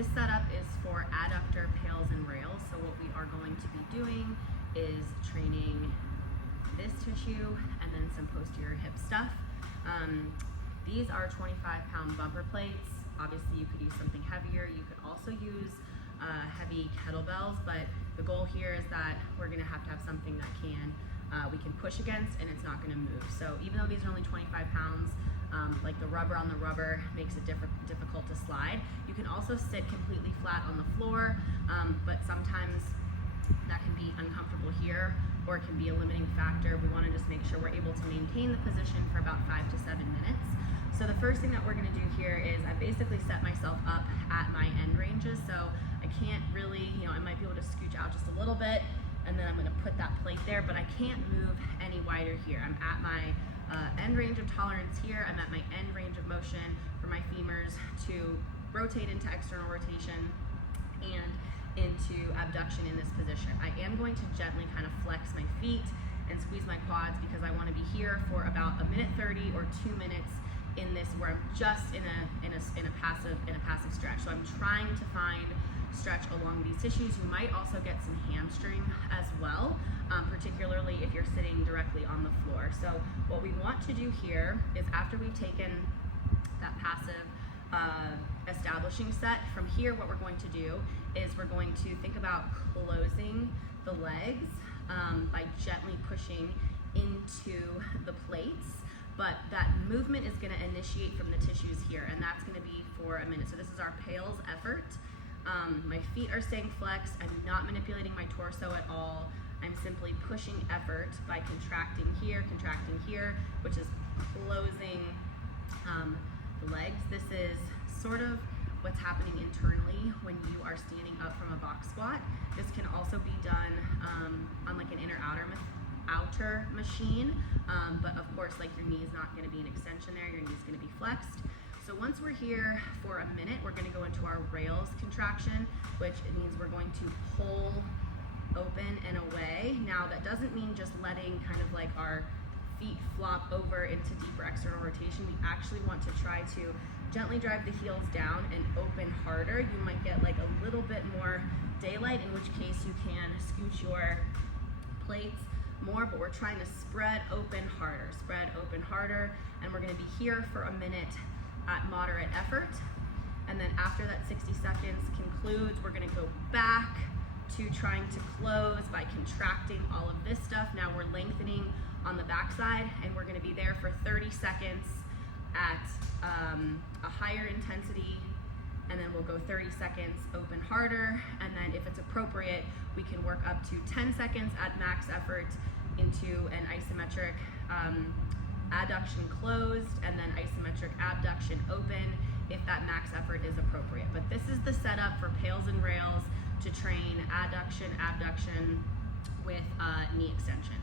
This setup is for adductor PAILS and rails. So what we are going to be doing is training this tissue and then some posterior hip stuff. These are 25-pound bumper plates. Obviously you could use something heavier. You could also use heavy kettlebells, but the goal here is that we're gonna have to have something that we can push against and it's not gonna move. So even though these are only 25 pounds, like the rubber on the rubber makes it difficult to slide. You can also sit completely flat on the floor, but sometimes that can be uncomfortable here, or it can be a limiting factor. We want to just make sure we're able to maintain the position for about 5 to 7 minutes. So the first thing that we're going to do here is I basically set myself up at my end ranges, so I can't really, I might be able to scooch out just a little bit, and then I'm going to put that plate there, but I can't move any wider here. I'm at my end range of tolerance here. I'm at my end range of motion for my femurs to rotate into external rotation and into abduction in this position. I am going to gently kind of flex my feet and squeeze my quads because I want to be here for about 1:30 or 2 minutes in this, where I'm just in a passive stretch. So I'm trying to find stretch along these tissues. You might also get some hamstring as well, particularly if you're sitting directly on the floor. So what we want to do here is, after we've taken that passive establishing set, from here what we're going to do is we're going to think about closing the legs by gently pushing into the plates, but that movement is going to initiate from the tissues here, and that's going to be for a minute. So this is our PAILS effort. My feet are staying flexed. I'm not manipulating my torso at all. I'm simply pushing effort by contracting here, which is closing the legs. This is sort of what's happening internally when you are standing up from a box squat. This can also be done on like an outer machine, but of course, like, your knee is not going to be an extension there. Your knee is going to be flexed. So once we're here for a minute, we're going to go into our rails contraction, which means we're going to pull open and away. Now that doesn't mean just letting kind of like our feet flop over into deeper external rotation. We actually want to try to gently drive the heels down and open harder. You might get like a little bit more daylight, in which case you can scooch your plates more, but we're trying to spread open harder, and we're going to be here for a minute at moderate effort. And then after that 60 seconds concludes, we're going to go back to trying to close by contracting all of this stuff. Now we're lengthening on the backside, and we're going to be there for 30 seconds at a higher intensity, and then we'll go 30 seconds open harder, and then if it's appropriate, we can work up to 10 seconds at max effort into an isometric adduction closed, and then isometric abduction open if that max effort is appropriate. But this is the setup for PAILS and rails to train adduction, abduction with knee extension.